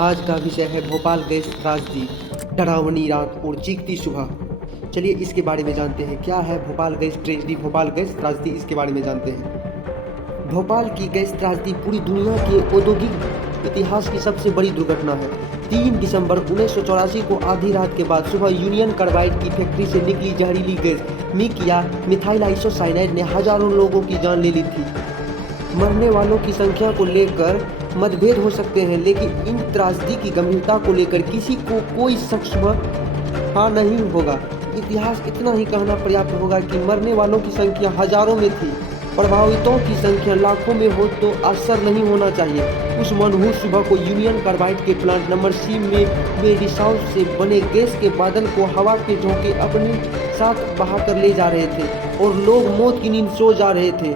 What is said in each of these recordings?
आज का विषय है भोपाल गैस त्रासदी, डरावनी रात और चीखती सुबह। चलिए इसके बारे में जानते हैं। क्या है Bhopal gas tragedy, Bhopal gas त्रासदी, इसके बारे में जानते हैं। भोपाल की गैस त्रासदी पूरी दुनिया के औद्योगिक इतिहास की सबसे बड़ी दुर्घटना है। 3 दिसंबर 1984 को आधी रात के बाद सुबह यूनियन कार्बाइड की फैक्ट्री से निकली जहरीली गैस मिक या मिथाइल आइसोसाइनाइड ने हजारों लोगों की जान ले ली थी। मरने वालों की संख्या को लेकर मतभेद हो सकते हैं, लेकिन इन त्रासदी की गंभीरता को लेकर किसी को कोई शक नहीं होगा। इतिहास इतना ही कहना पर्याप्त होगा कि मरने वालों की संख्या हजारों में थी, प्रभावितों की संख्या लाखों में हो तो आश्चर्य नहीं होना चाहिए। उस मनहूस सुबह को यूनियन कार्बाइड के प्लांट नंबर सी में वे रिसाव से बने गैस के बादल को हवा के झोंके अपने साथ बहाकर ले जा रहे थे और लोग मौत की नींद सो जा रहे थे।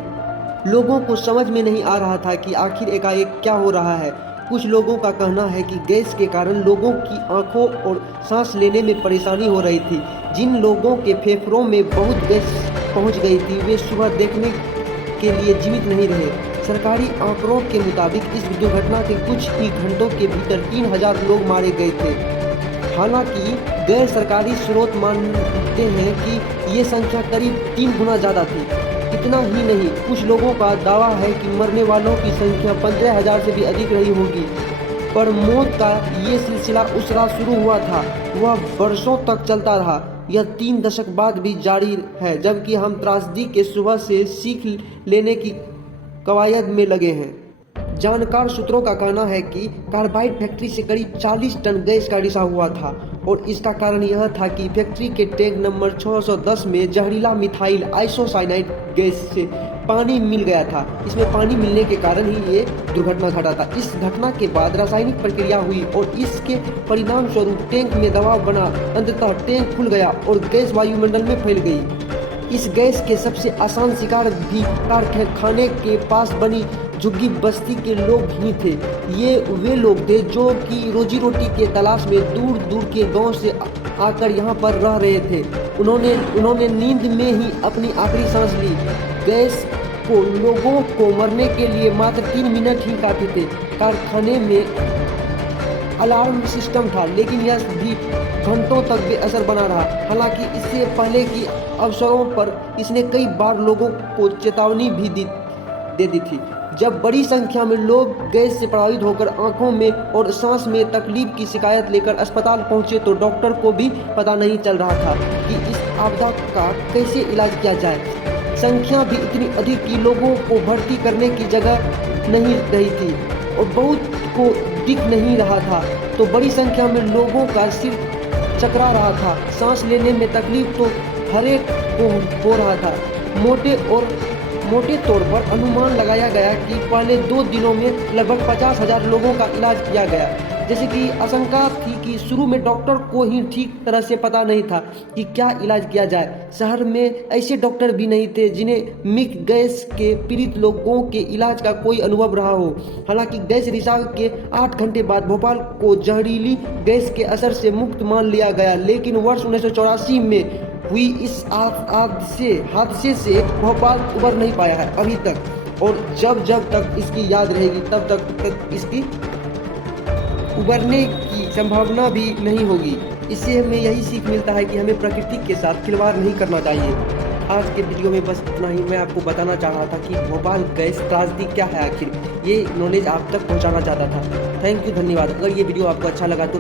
लोगों को समझ में नहीं आ रहा था कि आखिर एकाएक क्या हो रहा है। कुछ लोगों का कहना है कि गैस के कारण लोगों की आंखों और सांस लेने में परेशानी हो रही थी। जिन लोगों के फेफड़ों में बहुत गैस पहुंच गई थी वे सुबह देखने के लिए जीवित नहीं रहे। सरकारी आंकड़ों के मुताबिक इस दुर्घटना के कुछ ही घंटों के भीतर 3000 लोग मारे गए थे। हालांकि गैर सरकारी स्रोत मानते हैं कि ये संख्या करीब 3 गुना ज़्यादा थी। इतना ही नहीं, कुछ लोगों का दावा है कि मरने वालों की संख्या 15,000 से भी अधिक रही होगी। पर मौत का ये सिलसिला उस रात शुरू हुआ था, वह वर्षों तक चलता रहा। यह 3 दशक बाद भी जारी है, जबकि हम त्रासदी के सुबह से सीख लेने की कवायद में लगे हैं। जानकार सूत्रों का कहना है कि कार्बाइड फैक्ट्री से करीब 40 टन गैस का रिसाव हुआ था और इसका कारण यह था कि फैक्ट्री के टैंक नंबर 610 में जहरीला मिथाइल आइसोसाइनाइड गैस से पानी मिल गया था। इसमें पानी मिलने के कारण ही ये दुर्घटना घटा था। इस घटना के बाद रासायनिक प्रक्रिया हुई और इसके परिणाम स्वरूप टैंक में दबाव बना। अंततः टैंक खुल गया और गैस वायुमंडल में फैल गई। इस गैस के सबसे आसान शिकार भी कारखाने के पास बनी झुग्गी बस्ती के लोग ही थे। ये वे लोग थे जो कि रोजी रोटी के तलाश में दूर दूर के गांव से आकर यहाँ पर रह रहे थे। उन्होंने नींद में ही अपनी आखिरी सांस ली। गैस को लोगों को मरने के लिए मात्र 3 मिनट ही काफी थे। कारखाने में अलार्म सिस्टम था, लेकिन यह भी घंटों तक बेअसर बना रहा। हालांकि इससे पहले की अवसरों पर इसने कई बार लोगों को चेतावनी भी दे दी थी। जब बड़ी संख्या में लोग गैस से प्रभावित होकर आंखों में और सांस में तकलीफ की शिकायत लेकर अस्पताल पहुंचे तो डॉक्टर को भी पता नहीं चल रहा था कि इस आपदा का कैसे इलाज किया जाए। संख्या भी इतनी अधिक कि लोगों को भर्ती करने की जगह नहीं रही थी और बहुत को दिख नहीं रहा था, तो बड़ी संख्या में लोगों का सिर चकरा रहा था। सांस लेने में तकलीफ तो हर एक को हो रहा था। मोटे तौर पर अनुमान लगाया गया कि पहले 2 दिनों में लगभग 50,000 लोगों का इलाज किया गया। जैसे कि आशंका थी कि शुरू में डॉक्टर को ही ठीक तरह से पता नहीं था कि क्या इलाज किया जाए। शहर में ऐसे डॉक्टर भी नहीं थे जिन्हें मिक गैस के पीड़ित लोगों के इलाज का कोई अनुभव रहा हो। हालांकि गैस रिसाव के 8 घंटे बाद भोपाल को जहरीली गैस के असर से मुक्त मान लिया गया, लेकिन वर्ष 1984 में हुई इस हादसे से भोपाल उबर नहीं पाया है अभी तक, और जब तक इसकी याद रहेगी तब तक इसकी उबरने की संभावना भी नहीं होगी। इससे हमें यही सीख मिलता है कि हमें प्रकृति के साथ खिलवाड़ नहीं करना चाहिए। आज के वीडियो में बस इतना ही। मैं आपको बताना चाह रहा था कि भोपाल गैस त्रासदी क्या है, आखिर ये नॉलेज आप तक पहुंचाना चाहता था। थैंक यू, धन्यवाद। अगर ये वीडियो आपको अच्छा लगा तो